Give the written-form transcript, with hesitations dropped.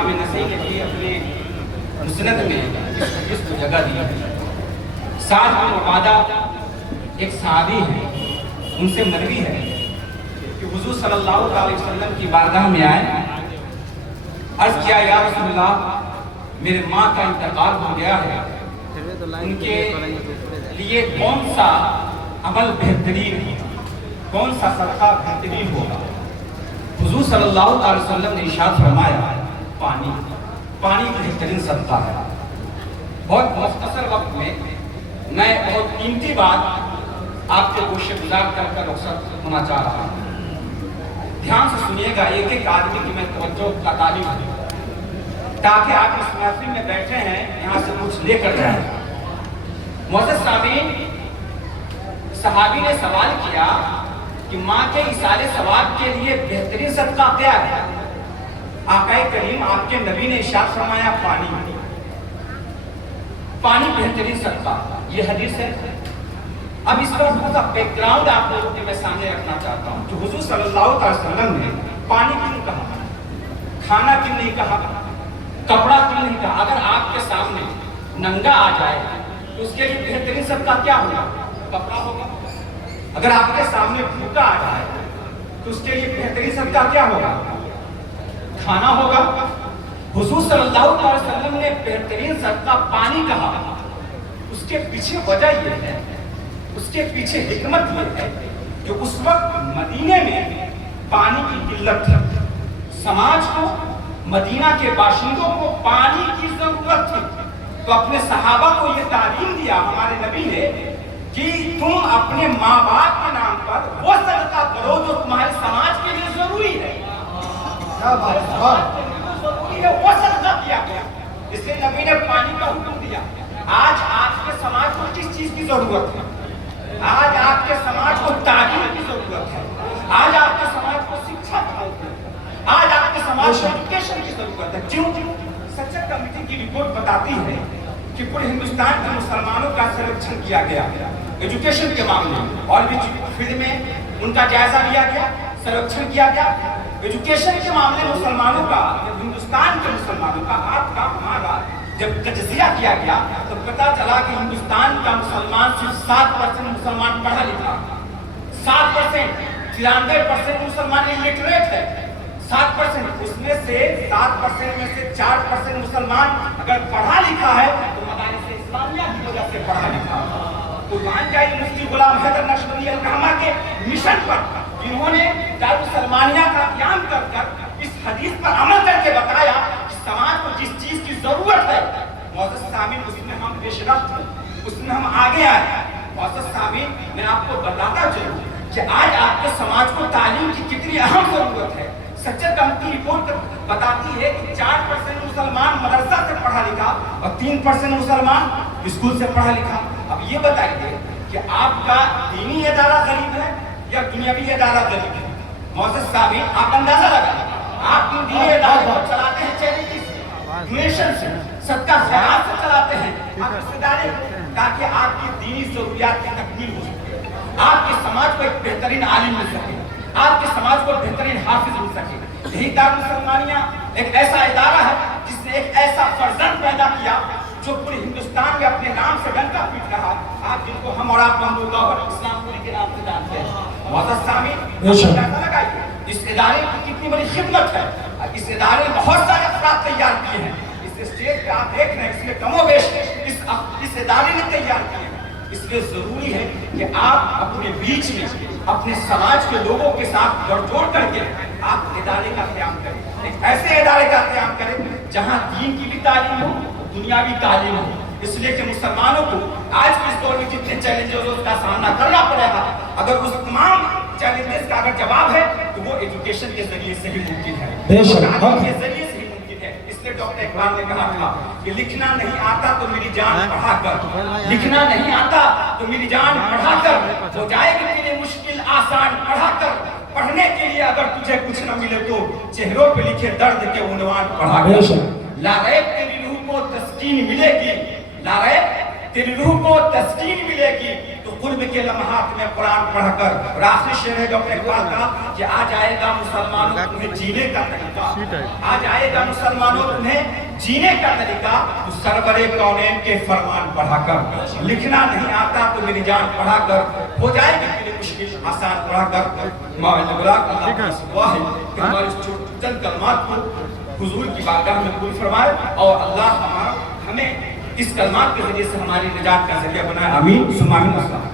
امام نسائی نے بھی اپنے مسند میں اس حدیث کو جگہ دی ہے۔ سعد بن عبادہ ایک صحابی ہے، ان سے مروی ہے کہ حضور صلی اللہ علیہ وسلم کی بارگاہ میں آئے، عرض کیا یا رسول اللہ میرے ماں کا انتقال ہو گیا ہے، ان کے لیے کون سا عمل بہترین ہے، کون سا صدقہ بہترین ہوگا؟ حضور صلی اللہ علیہ وسلم نے ارشاد فرمایا پانی بہترین صدقہ ہے۔ بہت مختصر وقت میں میں بہت قیمتی بات آپ کے گوشے گزار کر رخصت ہونا چاہ رہا ہوں۔ دھیان سے سنیے گا، ایک ایک آدمی کی میں توجہ کا تعلیم دوں تاکہ آپ اس محفل میں بیٹھے ہیں یہاں سے کچھ لے کر جائیں۔ معزز سامعین، صحابی نے سوال کیا کہ ماں کے ایصال ثواب کے لیے بہترین صدقہ کیا ہے؟ آقا کریم آپ کے نبی نے ارشاد فرمایا پانی بہترین صدقہ، یہ حدیث ہے۔ اب اس کا تھوڑا سا بیک گراؤنڈ آپ لوگوں کے میں سامنے رکھنا چاہتا ہوں کہ حضور صلی اللہ علیہ وسلم نے پانی کیوں کہا، کھانا کیوں نہیں کہا، کپڑا کیوں نہیں کہا؟ اگر آپ کے سامنے ننگا آ جائے تو اس کے لیے بہترین صدقہ کیا ہوگا؟ کپڑا ہوگا۔ اگر آپ کے سامنے بھوکا آ جائے تو اس کے لیے بہترین صدقہ کیا ہوگا؟ کھانا ہوگا۔ حضور صلی اللہ علیہ وسلم نے بہترین صدقہ پانی کہا، اس کے پیچھے وجہ یہ ہے، اس کے پیچھے حکمت یہ ہے کہ اس وقت مدینے میں پانی کی قلت تھی، سماج کو، مدینہ کے باشندوں کو پانی کی ضرورت تھی، تو اپنے صحابہ کو یہ تعلیم دیا ہمارے نبی نے کہ تم اپنے ماں باپ کے نام پر وہ صدقہ کرو جو تمہارے سماج کے لیے ضروری ہے، وہ صدقہ کیا گیا، اس لیے نبی نے پانی کا حکم دیا۔ آج آپ کے سماج کو کس چیز کی ضرورت ہے؟ آج آپ کے سماج کو تعلیم کی ضرورت ہے، آج آپ کے سماج کو شکشا کی ضرورت ہے، آج آپ کے سماج کو ایجوکیشن کی ضرورت ہے۔ کیوں؟ سچر کمیٹی کی رپورٹ بتاتی ہے کہ پورے ہندوستان کے مسلمانوں کا سرکشن کیا گیا ایجوکیشن کے معاملے میں، اور بھی فیلڈ میں ان کا جائزہ لیا گیا، سرکشن کیا گیا۔ ایجوکیشن کے معاملے مسلمانوں کا، ہندوستان کے مسلمانوں کا، آپ کا، ہمارا جب تجزیہ کیا گیا تو پتا چلا کہ ہندوستان کا مسلمان صرف 7% مسلمان پڑھا لکھا، 7%، 93% مسلمان الٹریٹ ہے، 7%، اس میں سے 7% میں سے 4% مسلمان اگر پڑھا لکھا ہے تو مدارس اسلامیہ کی وجہ سے پڑھا لکھا۔ قربان جائے مفتی غلام حیدر نشبوری الکامہ کے مشن پر، جنہوں نے دارالسلمانیہ کا قیام کر کر اس حدیث پر عمل کر کے بتایا کہ سماج کو جس چیز کی ضرورت ہے، معزز سامعین، اس میں ہم پیش رفت ہیں، اس میں ہم آگے آئے۔ معزز سامعین، میں آپ کو بتاتا چلوں کہ آج آپ کے سماج کو تعلیم کی کتنی اہم ضرورت ہے۔ سچر کمیٹی رپورٹ بتاتی ہے کہ 4% مسلمان مدرسہ سے پڑھا لکھا اور 3% مسلمان اسکول سے پڑھا لکھا۔ اب یہ بتائیے کہ آپ کا دینی ادارہ غریب ہے یا دنیاوی ادارہ غریب ہے؟ معزز سامعین، آپ اندازہ لگائیں، آپ دینی ادارے کو چلاتے ہیں چیریٹی سے، ڈونیشن سے، صدقہ خیرات سے چلاتے ہیں آپ اس ادارے کو، تاکہ آپ کی دینی ضروریات کی تکمیل ہو سکے، آپ کے سماج کو ایک بہترین عالم مل سکے، آپ کے سماج کو بہترین حافظ مل سکے۔ یہی دارالسلمانیہ ایک ایسا ادارہ ہے جس نے ایک ایسا فرزند پیدا کیا جو پورے ہندوستان میں اپنے نام سے ڈنکا پیٹ رہا، آپ جن کو ہم اور آپ محمود گوہر اسلام پوری کے نام سے جانتے ہیں۔ معزز سامعین، اندازہ لگائیے اس ادارے کی کتنی بڑی خدمت ہے۔ اس ادارے نے بہت سارے افراد تیار کیے ہیں، اس اسٹیج پہ آپ دیکھ رہے ہیں، اس میں کم و بیش اس ادارے نے تیار کیے ہیں۔ اس لیے ضروری ہے کہ آپ اپنے بیچ میں اپنے سماج کے لوگوں کے ساتھ گڑھ جوڑ کر کے آپ ادارے کا قیام کریں، ایک ایسے ادارے کا قیام کریں جہاں دین کی بھی تعلیم ہو، دنیاوی تعلیم ہو۔ اس لیے کہ مسلمانوں کو آج کے اس دور میں جتنے چیلنجز کا سامنا کرنا پڑے گا، اگر اس تمام چیلنجز کا اگر جواب ہے تو وہ ایجوکیشن کے ذریعے سے ہی ممکن ہے، تعلیم کے ذریعے سے ہی ممکن ہے۔ اس لیے ڈاکٹر اقبال نے کہا تھا کہ لکھنا نہیں آتا تو میری جان پڑھا کر، لکھنا نہیں آتا تو میری جان پڑھا کر، ہو جائے گی تیری مشکل آسان پڑھا کر، پڑھنے کے لیے اگر تجھے کچھ نہ ملے تو چہروں پہ لکھے درد کے عنوان پڑھا کر، لا ریب تیری روح کو تسکین ملے گی، لا ریب تیری روح کو تسکین ملے گی تو قرب کے لمحات میں قرآن پڑھ کر اور آخری شعر ہے جو اپنے اقبال کا کہ آج آئے گا مسلمانوں تمہیں جینے کا طریقہ، آج آئے گا مسلمانوں تمہیں جینے کا طریقہ، تو سرور کونین کے فرمان پڑھا کر، لکھنا نہیں آتا تو میری جان پڑھا کر، ہو جائے گی تیری مشکل آسان پڑھا کر۔ مولا بلاک اللہ کی دعا ہے کہ ہماری اس چند کلمات کو حضور کی بارگاہ میں قبول فرمائے اور اللہ ہمیں اس کلمات کے ذریعے سے ہماری نجات کا ذریعہ بنائے، آمین ثم آمین۔